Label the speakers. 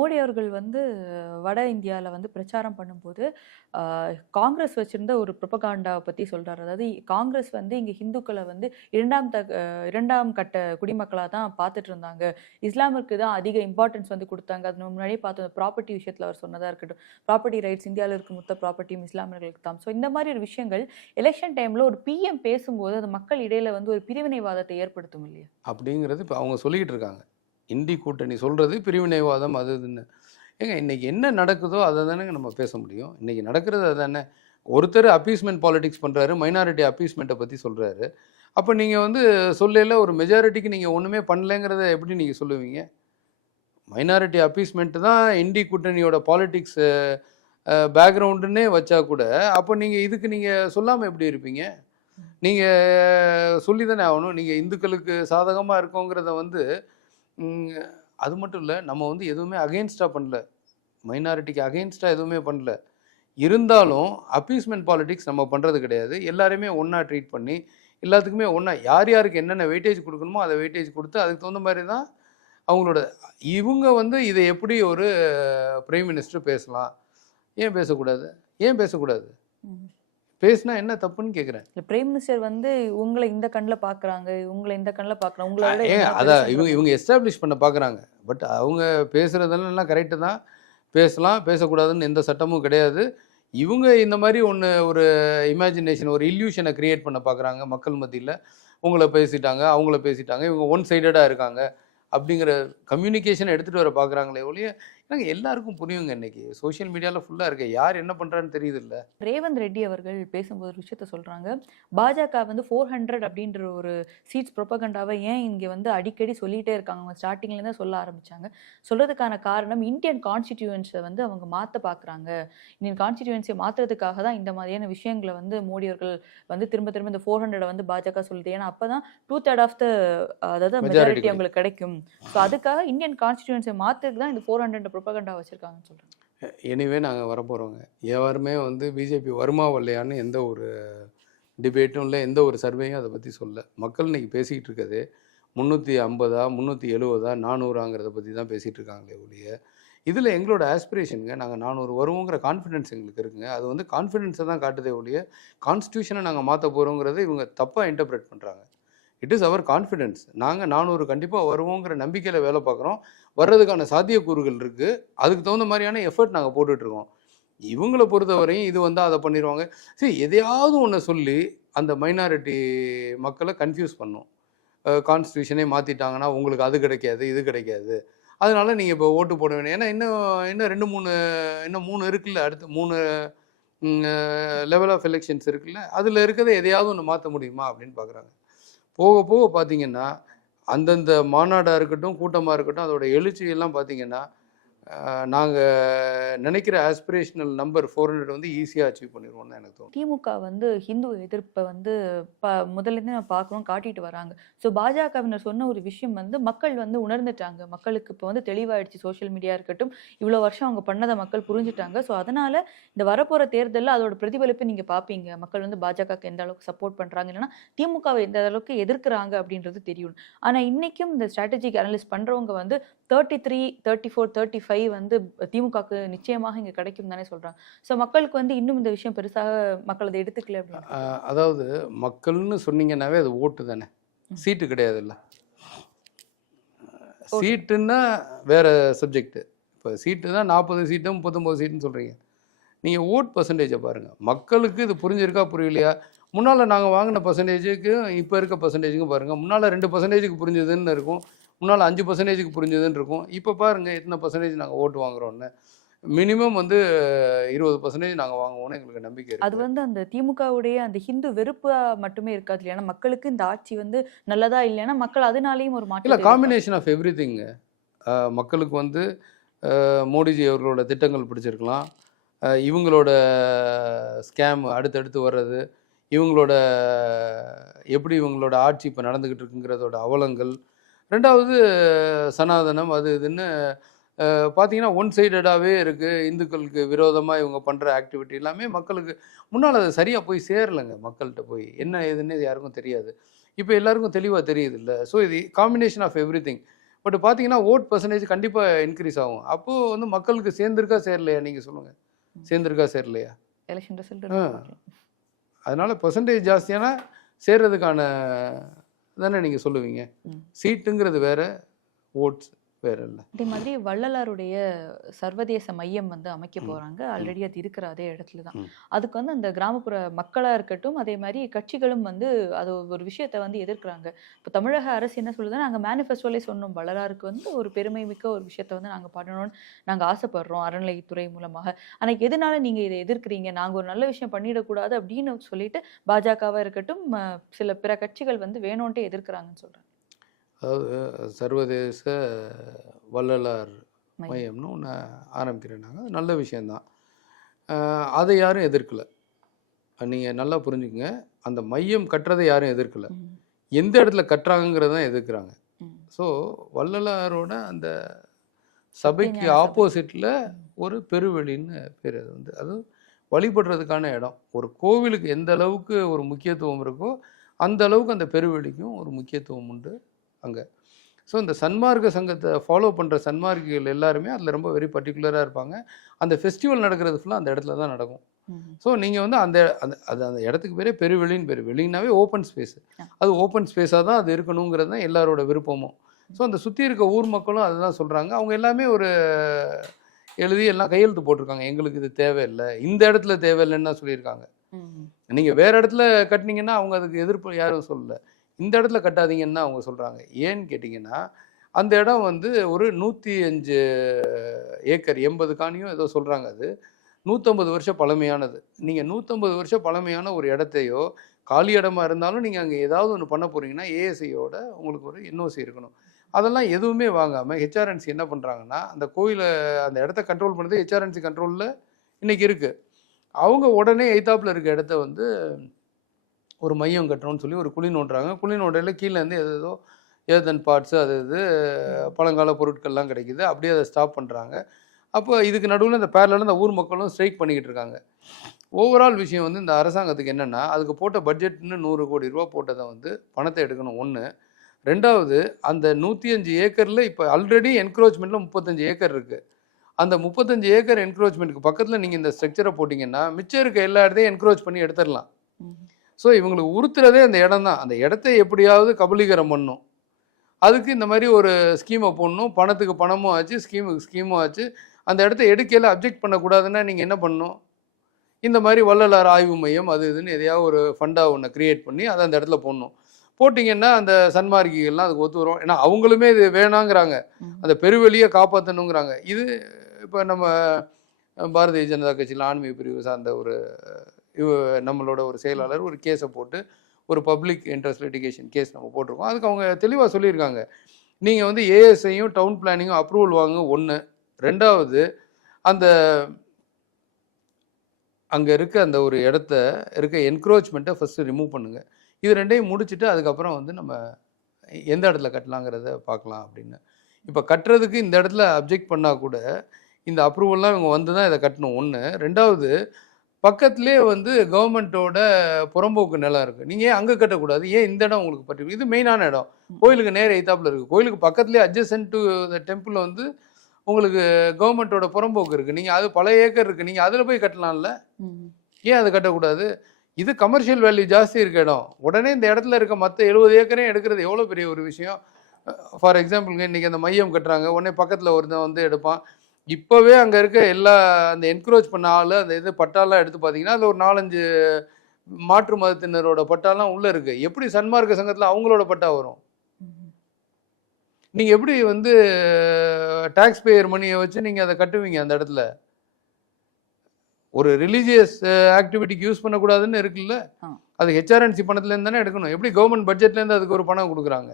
Speaker 1: மோடி அவர்கள் வந்து வட இந்தியாவில் வந்து பிரச்சாரம் பண்ணும்போது காங்கிரஸ் வச்சுருந்த ஒரு ப்ரொபகாண்டாவை பற்றி சொல்கிறார் அதாவது காங்கிரஸ் வந்து இங்கே ஹிந்துக்களை வந்து இரண்டாம் த இரண்டாம் கட்ட குடிமக்களாக தான் பார்த்துட்டு இருந்தாங்க. இஸ்லாமிற்கு தான் அதிக இம்பார்ட்டன்ஸ் வந்து கொடுத்தாங்க. அது முன்னாடியே பார்த்தோம் ப்ராப்பர்ட்டி விஷயத்தில் அவர் சொன்னதாக இருக்கட்டும். ப்ராப்பர்ட்டி ரைட்ஸ் இந்தியாவில் இருக்க மொத்த ப்ராப்பர்ட்டியும் இஸ்லாமியர்களுக்கு தான். ஸோ இந்த மாதிரி ஒரு விஷயங்கள் எலெக்ஷன் டைமில் ஒரு பிஎம் பேசும்போது அது மக்கள் இடையில் வந்து ஒரு பிரிவினைவாதத்தை ஏற்படுத்தும் இல்லையா?
Speaker 2: அப்படிங்கிறது இப்போ அவங்க சொல்லிக்கிட்டு இருக்காங்க. இந்தி கூட்டணி சொல்கிறது பிரிவினைவாதம் அது இதுன்னு. ஏங்க இன்றைக்கி என்ன நடக்குதோ அதை தானேங்க நம்ம பேச முடியும். இன்றைக்கி நடக்கிறது அதானே ஒருத்தர் அப்பீஸ்மெண்ட் பாலிடிக்ஸ் பண்ணுறாரு மைனாரிட்டி அப்பீஸ்மெண்ட்டை பற்றி சொல்கிறாரு அப்போ நீங்கள் வந்து சொல்லல ஒரு மெஜாரிட்டிக்கு நீங்கள் ஒன்றுமே பண்ணலைங்கிறத எப்படி நீங்கள் சொல்லுவீங்க? மைனாரிட்டி அப்பீஸ்மெண்ட்டு தான் இந்தி கூட்டணியோட பாலிட்டிக்ஸ் பேக்ரவுண்டுன்னே வச்சா கூட அப்போ நீங்கள் இதுக்கு நீங்கள் சொல்லாமல் எப்படி இருப்பீங்க? நீங்கள் சொல்லி தானே ஆகணும். நீங்கள் இந்துக்களுக்கு சாதகமாக இருக்கோங்கிறத வந்து அது மட்டும் இல்லை நம்ம வந்து எதுவுமே அகெயின்ஸ்டாக பண்ணல. மைனாரிட்டிக்கு அகெயின்ஸ்டாக எதுவுமே பண்ணல. இருந்தாலும் அப்பீஸ்மெண்ட் பாலிடிக்ஸ் நம்ம பண்ணுறது கிடையாது. எல்லாரையுமே ஒன்றா ட்ரீட் பண்ணி எல்லாத்துக்குமே ஒன்றா யார் யாருக்கு என்னென்ன வெயிட்டேஜ் கொடுக்கணுமோ அதை வெயிட்டேஜ் கொடுத்து அதுக்கு தகுந்த மாதிரி தான் அவங்களோட இவங்க வந்து இதை எப்படி ஒரு பிரைம் மினிஸ்டர் பேசலாம்? ஏன் பேசக்கூடாது? ஏன் பேசக்கூடாது? பேசினா என்ன தப்புன்னு கேட்குறேன்
Speaker 1: பிரைம் மினிஸ்டர் வந்து உங்களை இந்த கண்ணில் பார்க்கறாங்க உங்களை இந்த கண்ணில் பார்க்கறாங்க உங்களை விட
Speaker 2: ஏங்க
Speaker 1: இவங்க
Speaker 2: அதான் இவங்க இவங்க எஸ்டாப்ளிஷ் பண்ண பார்க்குறாங்க பட் அவங்க பேசுகிறதெல்லாம் கரெக்டு தான். பேசலாம் பேசக்கூடாதுன்னு எந்த சட்டமும் கிடையாது. இவங்க இந்த மாதிரி ஒன்று ஒரு இமேஜினேஷன் ஒரு இல்யூஷனை கிரியேட் பண்ண பார்க்குறாங்க மக்கள் மத்தியில். உங்களை பேசிட்டாங்க அவங்கள பேசிட்டாங்க இவங்க ஒன் சைடடாக இருக்காங்க. அப்படிங்கிற கம்யூனிகேஷனை எடுத்துகிட்டு வர பார்க்குறாங்களே ஒழிய எனக்கு எல்லாருக்கும் புரியுங்க இன்னைக்கு? சோஷியல் மீடியாவில் ஃபுல்லாக இருக்கு. யார் என்ன பண்ணுறான்னு தெரியுது இல்லை
Speaker 1: ரேவந்த் ரெட்டி அவர்கள் பேசும்போது ஒரு விஷயத்த சொல்றாங்க. பாஜக வந்து ஃபோர் ஹண்ட்ரட் அப்படின்ற ஒரு சீட்ஸ் ப்ரொபகண்டாவை ஏன் இங்க வந்து அடிக்கடி சொல்லிட்டே இருக்காங்க? அவங்க ஸ்டார்டிங்ல இருந்தே சொல்ல ஆரம்பிச்சாங்க. சொல்றதுக்கான காரணம் இந்தியன் கான்ஸ்டிடியூன்ஸை வந்து அவங்க மாத்த பாக்குறாங்க. இந்தியன் கான்ஸ்டிடியூன்சியை மாத்துறதுக்காக தான் இந்த மாதிரியான விஷயங்களை வந்து மோடி அவர்கள் வந்து திரும்ப திரும்ப இந்த ஃபோர் ஹண்ட்ரட் வந்து பாஜக சொல்லுது. ஏன்னா அப்பதான் டூ தேர்ட் ஆஃப் த அதாவது மெஜாரிட்டி. அவங்களுக்கு கிடைக்கும். ஸோ அதுக்காக இந்தியன் கான்ஸ்டிடியூன்சியை மாத்துறதுக்கு தான் இந்த ஃபோர் ஹண்ட்ரட் ப்ரொபகண்டா வச்சுருக்காங்கன்னு சொல்றாங்க.
Speaker 2: எனிவே நாங்கள் வரப்போகிறோங்க யாருமே வந்து பிஜேபி வருமா வரலையான்னு எந்த ஒரு டிபேட்டும் இல்லை எந்த ஒரு சர்வேயும் அதை பற்றி சொல்ல. மக்கள் இன்றைக்கி பேசிக்கிட்டு இருக்கிறது முந்நூற்றி ஐம்பதா முந்நூற்றி எழுபதா நானூறாங்கிறத பற்றி தான் பேசிகிட்டு இருக்காங்களே ஒழிய இதில் எங்களோட ஆஸ்பிரேஷனுங்க நாங்கள் நானூறு வருவோங்கிற கான்ஃபிடென்ஸ் எங்களுக்கு இருக்குங்க. அது வந்து கான்ஃபிடென்ஸை தான் காட்டுதே ஒழிய கான்ஸ்டியூஷனை நாங்கள் மாற்ற போகிறோங்கிறத இவங்க தப்பாக இன்டர்பிரேட் பண்ணுறாங்க இட் இஸ் அவர் கான்ஃபிடென்ஸ் நாங்கள் நானூறு கண்டிப்பாக வருவோங்கிற நம்பிக்கையில் வேலை பார்க்குறோம். வர்றதுக்கான சாத்தியக்கூறுகள் இருக்குது அதுக்கு தகுந்த மாதிரியான எஃபர்ட் நாங்கள் போட்டுட்ருக்கோம். இவங்கள பொறுத்தவரையும் இது வந்து அதை பண்ணிடுவாங்க சரி எதையாவது ஒன்று சொல்லி அந்த மைனாரிட்டி மக்களை கன்ஃபியூஸ் பண்ணும். கான்ஸ்டியூஷனே மாற்றிட்டாங்கன்னா உங்களுக்கு அது கிடைக்காது இது கிடைக்காது. அதனால் நீங்கள் இப்போ ஓட்டு போட வேணும். ஏன்னா இன்னும் இன்னும் ரெண்டு மூணு இன்னும் மூணு இருக்குல்ல அடுத்து மூணு லெவல் ஆஃப் எலெக்ஷன்ஸ் இருக்குல்ல. அதில் இருக்கிறத எதையாவது ஒன்று மாற்ற முடியுமா அப்படின்னு பார்க்குறாங்க போக போக பார்த்தீங்கன்னா அந்தந்த மாநாடாக இருக்கட்டும் கூட்டமாக இருக்கட்டும் அதோட எழுச்சியெல்லாம் பார்த்தீங்கன்னா நாங்கள் நினைக்கிற ஆஸ்பிரேஷனல் நம்பர் ஃபோர் ஹண்ட்ரட் வந்து ஈஸியாக அச்சீவ் பண்ணிடுவோம்னு எனக்கு தோணும்
Speaker 1: திமுக வந்து ஹிந்து எதிர்ப்பை வந்து ப முதலேருந்து நான் பார்க்குறோம் காட்டிட்டு வராங்க. ஸோ பாஜகவினர் சொன்ன ஒரு விஷயம் வந்து மக்கள் வந்து உணர்ந்துட்டாங்க. மக்களுக்கு இப்போ வந்து தெளிவாயிடுச்சு சோஷியல் மீடியா இருக்கட்டும். இவ்வளோ வருஷம் அவங்க பண்ணதை மக்கள் புரிஞ்சுட்டாங்க. ஸோ அதனால் இந்த வரப்போகிற தேர்தலில் அதோட பிரதிபலிப்பை நீங்கள் பார்ப்பீங்க. மக்கள் வந்து பாஜகவுக்கு எந்த அளவுக்கு சப்போர்ட் பண்ணுறாங்க இல்லைன்னா திமுகவை எந்த அளவுக்கு எதிர்க்கிறாங்க அப்படின்றது தெரியும். ஆனால் இன்றைக்கும் இந்த ஸ்ட்ராட்டஜிக் அனலிஸ்ட் பண்ணுறவங்க வந்து thirty three thirty four thirty five வந்து திமுகவுக்கு நிச்சயமாக இங்கே கிடைக்கும் தானே சொல்கிறாங்க ஸோ மக்களுக்கு வந்து இன்னும் இந்த விஷயம் பெருசாக மக்கள் அதை எடுத்துக்கல அப்படின்னு?
Speaker 2: அதாவது மக்கள்னு சொன்னீங்கன்னாவே அது ஓட்டு தானே. சீட்டு கிடையாதுல்ல. சீட்டுன்னா வேற சப்ஜெக்ட் இப்போ சீட்டு தான் நாற்பது சீட்டு முப்பத்தொம்போது சீட்டுன்னு சொல்கிறீங்க நீங்கள் ஓட் பர்சன்டேஜை பாருங்கள் மக்களுக்கு இது புரிஞ்சிருக்கா புரியலையா? முன்னால் நாங்கள் வாங்கின பர்சன்டேஜுக்கு இப்போ இருக்க பர்சன்டேஜுக்கும் பாருங்கள் முன்னால் ரெண்டு பர்சன்டேஜுக்கு புரிஞ்சுதுன்னு இருக்கும். முன்னால் அஞ்சு பர்சன்டேஜுக்கு புரிஞ்சுதுன்னு இருக்கும் இப்போ பாருங்கள் எத்தனை பர்சன்டேஜ் நாங்கள் ஓட்டு வாங்குறோன்னு மினிமம் வந்து இருபது பர்சன்டேஜ் நாங்கள் வாங்குவோம்னு எங்களுக்கு நம்பிக்கை
Speaker 1: அது வந்து அந்த திமுகவுடைய அந்த ஹிந்து வெறுப்பா மட்டுமே இருக்காது இல்லையா? மக்களுக்கு இந்த ஆட்சி வந்து நல்லதா இல்லைன்னா மக்கள் அதனாலேயும் ஒரு
Speaker 2: இல்லை
Speaker 1: மாற்றம்
Speaker 2: காம்பினேஷன் ஆஃப் எவ்ரி மக்களுக்கு வந்து மோடிஜி அவர்களோட திட்டங்கள் பிடிச்சிருக்கலாம். இவங்களோட ஸ்கேம் அடுத்தடுத்து வர்றது இவங்களோட எப்படி இவங்களோட ஆட்சி இப்போ நடந்துக்கிட்டு இருக்குங்கிறதோட அவலங்கள் ரெண்டாவது சனாதனம் அது இதுன்னு பார்த்தீங்கன்னா ஒன் சைடடாகவே இருக்குது இந்துக்களுக்கு விரோதமாக இவங்க பண்ணுற ஆக்டிவிட்டி எல்லாமே மக்களுக்கு முன்னால் அது சரியாக போய் சேரலைங்க மக்கள்கிட்ட போய். என்ன ஏதுன்னு யாருக்கும் தெரியாது. இப்போ எல்லாருக்கும் தெளிவாக தெரியுது இல்லை ஸோ இது combination of everything but பார்த்தீங்கன்னா ஓட் பர்சன்டேஜ் கண்டிப்பாக இன்க்ரீஸ் ஆகும். அப்போது வந்து மக்களுக்கு சேர்ந்துருக்கா சேரலையா? நீங்கள் சொல்லுங்கள் சேர்ந்துருக்கா சேரலையா?
Speaker 1: Election result.
Speaker 2: அதனால பர்சன்டேஜ் ஜாஸ்தியானா சேர்றதுக்கான தானே நீங்கள் சொல்லுவீங்க. சீட்டுங்கிறது வேற ஓட்ஸ் வேற இல்லை.
Speaker 1: அதே மாதிரி வள்ளலாருடைய சர்வதேச மையம் வந்து அமைக்க. போறாங்க. ஆல்ரெடி அது இருக்கிற அதே இடத்துல தான். அதுக்கு வந்து அந்த கிராமப்புற மக்களா இருக்கட்டும் அதே மாதிரி கட்சிகளும் வந்து அது ஒரு விஷயத்தை வந்து எதிர்க்கிறாங்க. இப்போ தமிழக அரசு என்ன சொல்லுதுன்னா நாங்கள் மேனிஃபெஸ்டோலே சொன்னோம் வள்ளலாருக்கு வந்து ஒரு பெருமை மிக்க ஒரு விஷயத்தை வந்து நாங்கள் பண்ணணும்னு நாங்கள் ஆசைப்படுறோம் அறநிலைத்துறை மூலமாக. ஆனால் எதனால நீங்கள் இதை எதிர்க்கிறீங்க? நாங்கள் ஒரு நல்ல விஷயம் பண்ணிடக்கூடாது அப்படின்னு சொல்லிட்டு பாஜகவாக இருக்கட்டும் சில பிற கட்சிகள் வந்து வேணும்ன்ட்டு எதிர்க்கிறாங்கன்னு சொல்றாங்க
Speaker 2: அதாவது சர்வதேச வள்ளலார்
Speaker 1: மையம்.
Speaker 2: மையம்னு ஒன்று ஆரம்பிக்கிறேன்னாங்க அது நல்ல விஷயந்தான் அதை யாரும் எதிர்க்கல. நீங்கள் நல்லா புரிஞ்சுக்கங்க. அந்த மையம் கட்டுறதை யாரும் எதிர்க்கல. எந்த இடத்துல கட்டுறாங்கிறத தான் எதிர்க்கிறாங்க. ஸோ வள்ளலாரோட அந்த சபைக்கு. ஆப்போசிட்டில் ஒரு பெருவெளின்னு பேர் அது வந்து. அது வழிபடுறதுக்கான இடம். ஒரு கோவிலுக்கு எந்த அளவுக்கு ஒரு முக்கியத்துவம் இருக்கோ அந்த அளவுக்கு அந்த பெருவெளிக்கும் ஒரு முக்கியத்துவம் உண்டு. அங்கே. ஸோ இந்த சன்மார்க்க சங்கத்தை ஃபாலோ பண்ணுற சன்மார்க்கிகள் எல்லாருமே அதில் ரொம்ப வெரி பர்டிகுலராக இருப்பாங்க. அந்த ஃபெஸ்டிவல் நடக்கிறது ஃபுல்லாக அந்த இடத்துல தான் நடக்கும். ஸோ நீங்கள் வந்து அந்த அந்த அது அந்த இடத்துக்கு பேரே பெருவெளின்னு பேர். வெளினாவே ஓப்பன் ஸ்பேஸ். அது ஓப்பன் ஸ்பேஸாக தான் அது இருக்கணுங்கிறது தான் எல்லாரோட விருப்பமும். ஸோ அந்த சுற்றி இருக்க ஊர் மக்களும் அதுதான் சொல்கிறாங்க அவங்க எல்லாமே ஒரு எழுதி எல்லாம் கையெழுத்து போட்டிருக்காங்க. எங்களுக்கு இது தேவையில்லை. இந்த இடத்துல தேவையில்லைன்னு தான் சொல்லியிருக்காங்க. நீங்கள் வேறு இடத்துல கட்டினீங்கன்னா அவங்க அதுக்கு எதிர்ப்பு யாரும் சொல்லல. இந்த இடத்துல கட்டாதீங்கன்னு தான் அவங்க சொல்கிறாங்க ஏன்னு கேட்டிங்கன்னா அந்த இடம் வந்து ஒரு நூற்றி அஞ்சு ஏக்கர் எண்பது காணியும் ஏதோ சொல்கிறாங்க அது. நூற்றம்பது வருஷம் பழமையானது. நீங்கள் நூற்றம்பது வருஷம் பழமையான ஒரு இடத்தையோ காலி இடமா இருந்தாலும் நீங்கள் அங்கே ஏதாவது ஒன்று பண்ண போகிறீங்கன்னா ஏஎஸ்ஐயோட உங்களுக்கு ஒரு என்ஓசி இருக்கணும். அதெல்லாம் எதுவுமே வாங்காமல் ஹெச்ஆர்என்சி என்ன பண்ணுறாங்கன்னா அந்த கோயிலை அந்த இடத்த கண்ட்ரோல் பண்ணுறது ஹெச்ஆர்என்சி கண்ட்ரோலில் இன்றைக்கி இருக்குது அவங்க உடனே எய்தாப்பில் இருக்க இடத்த வந்து ஒரு மையம் கட்டணும்னு சொல்லி ஒரு குழி நோண்டுறாங்க. குழி நோண்டையில் கீழே இருந்து ஏதோ ஏதன் பார்ட்ஸு அது இது பழங்கால பொருட்கள்லாம் கிடைக்குது. அப்படியே அதை ஸ்டாப் பண்ணுறாங்க அப்போ இதுக்கு நடுவில் இந்த பேரலில் இந்த ஊர் மக்களும் ஸ்ட்ரைக் பண்ணிக்கிட்டு இருக்காங்க. ஓவரால் விஷயம் வந்து இந்த அரசாங்கத்துக்கு என்னென்னா அதுக்கு போட்ட பட்ஜெட்னு நூறு கோடி ரூபா போட்டதை வந்து பணத்தை எடுக்கணும். ஒன்று ரெண்டாவது அந்த நூற்றி அஞ்சு ஏக்கரில் இப்போ ஆல்ரெடி என்க்ரோச்மெண்ட்டில் முப்பத்தஞ்சு ஏக்கர் இருக்குது அந்த முப்பத்தஞ்சு ஏக்கர் என்க்ரோச்மெண்ட்டுக்கு பக்கத்தில் நீங்கள் இந்த ஸ்ட்ரக்சரை போட்டிங்கன்னா மிச்சம் இருக்க எல்லா இடத்தையும் என்க்ரோச் பண்ணி எடுத்துடலாம். ஸோ இவங்களுக்கு உறுத்துறதே அந்த இடம் தான் அந்த இடத்த எப்படியாவது கபலீகரம் பண்ணும். அதுக்கு இந்த மாதிரி ஒரு ஸ்கீமை போடணும். பணத்துக்கு பணமும் ஆச்சு ஸ்கீமுக்கு ஸ்கீமும் ஆச்சு. அந்த இடத்த எடுக்கையில் அப்ஜெக்ட் பண்ணக்கூடாதுன்னா நீங்கள் என்ன பண்ணணும்? இந்த மாதிரி வள்ளலார் ஆய்வு மையம் அது இதுன்னு எதையாவது ஒரு ஃபண்டாக ஒன்று க்ரியேட் பண்ணி அதை அந்த இடத்துல போடணும். போட்டிங்கன்னா அந்த சன்மார்க்கிகள்லாம் அதுக்கு ஒத்து வரும். ஏன்னா அவங்களுமே இது வேணாங்கிறாங்க. அந்த பெருவெளியை காப்பாற்றணுங்கிறாங்க இது இப்போ நம்ம பாரதிய ஜனதா கட்சியில் ஆன்மீக பிரிவு சார்ந்த ஒரு நம்மளோட ஒரு செயலாளர் ஒரு கேஸை போட்டு ஒரு பப்ளிக் இன்ட்ரெஸ்ட் லிட்டிகேஷன் கேஸ் நம்ம போட்டிருக்கோம். அதுக்கு அவங்க தெளிவாக சொல்லியிருக்காங்க. நீங்கள் வந்து ஏஎஸ்ஐயும் டவுன் பிளானிங்கும் அப்ரூவல் வாங்க ஒன்று ரெண்டாவது அந்த அங்கே இருக்க அந்த ஒரு இடத்த இருக்க என்க்ரோச்மெண்ட்டை ஃபஸ்ட்டு ரிமூவ் பண்ணுங்கள் இது ரெண்டையும் முடிச்சுட்டு அதுக்கப்புறம் வந்து நம்ம எந்த இடத்துல கட்டலாங்கிறத பார்க்கலாம் அப்படின்னு. இப்போ கட்டுறதுக்கு இந்த இடத்துல அப்ஜெக்ட் பண்ணால் கூட இந்த அப்ரூவல்லாம் இவங்க வந்து தான் இதை கட்டணும். ஒன்று ரெண்டாவது பக்கத்துலேயே வந்து கவர்மெண்ட்டோட புறம்போக்கு நிலம் இருக்குது நீங்கள் ஏன் அங்கே கட்டக்கூடாது? ஏன் இந்த இடம் உங்களுக்கு பற்றி? இது மெயினான இடம். கோயிலுக்கு நேர எய்த்தாப்புல இருக்குது கோயிலுக்கு பக்கத்துலேயே அட்ஜசன்ட் டு த டெம்பிள் வந்து உங்களுக்கு கவர்மெண்ட்டோட புறம்போக்கு இருக்குது நீங்கள் அது பல ஏக்கர் இருக்குது நீங்கள் அதில் போய் கட்டலாம்ல. ஏன் அதை கட்டக்கூடாது? இது கமர்ஷியல் வேல்யூ ஜாஸ்தி இருக்க இடம். உடனே இந்த இடத்துல இருக்க மற்ற எழுபது ஏக்கரையும் எடுக்கிறது எவ்வளோ பெரிய ஒரு விஷயம்? ஃபார் எக்ஸாம்பிளுங்க இன்றைக்கி அந்த மையம் கட்டுறாங்க. உடனே பக்கத்தில் ஒருத்தன் வந்து எடுப்பான். இப்போவே அங்கே இருக்க எல்லா அந்த என்க்ரோச் பண்ண ஆள் அந்த இது பட்டாலாம் எடுத்து பார்த்தீங்கன்னா அதில் ஒரு நாலஞ்சு மாற்று மதத்தினரோட பட்டாலாம் உள்ளே இருக்குது எப்படி சன்மார்க்க சங்கத்தில் அவங்களோட பட்டா வரும். நீங்கள் எப்படி வந்து டாக்ஸ் பேயர் மணியை வச்சு நீங்கள் அதை கட்டுவீங்க அந்த இடத்துல? ஒரு ரிலீஜியஸ் ஆக்டிவிட்டிக்கு யூஸ் பண்ணக்கூடாதுன்னு இருக்குல்ல. அது ஹெச்ஆர்என்சி பணத்துலேருந்து தானே எடுக்கணும். எப்படி கவர்மெண்ட் பட்ஜெட்லேருந்து அதுக்கு ஒரு பணம் கொடுக்குறாங்க?